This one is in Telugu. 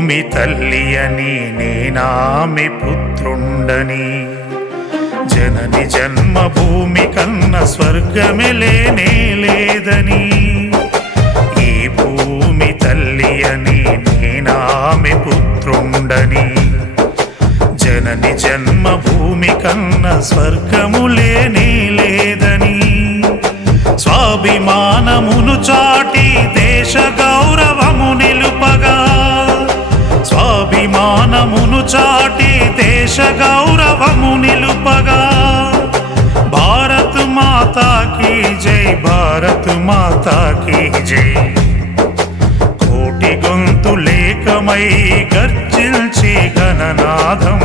భూమి తల్లి అని నేనామె పుత్రుండని జనని జన్మభూమి కన్న స్వర్గమే లేనే లేదని ఈ భూమి తల్లి అని నేనామె పుత్రుండని జనని జన్మభూమి కన్న స్వర్గము లేనే లేదని స్వాభిమానమును చాటి దేశ గౌరవము నిలుపగా స్వాభిమానమును చాటి దేశ గౌరవము నిలుపగా భారత్ మాతా కీ జై భారత్ మాతా కీ జై కోటి గొంతులేకమై గర్జించి గణనాదం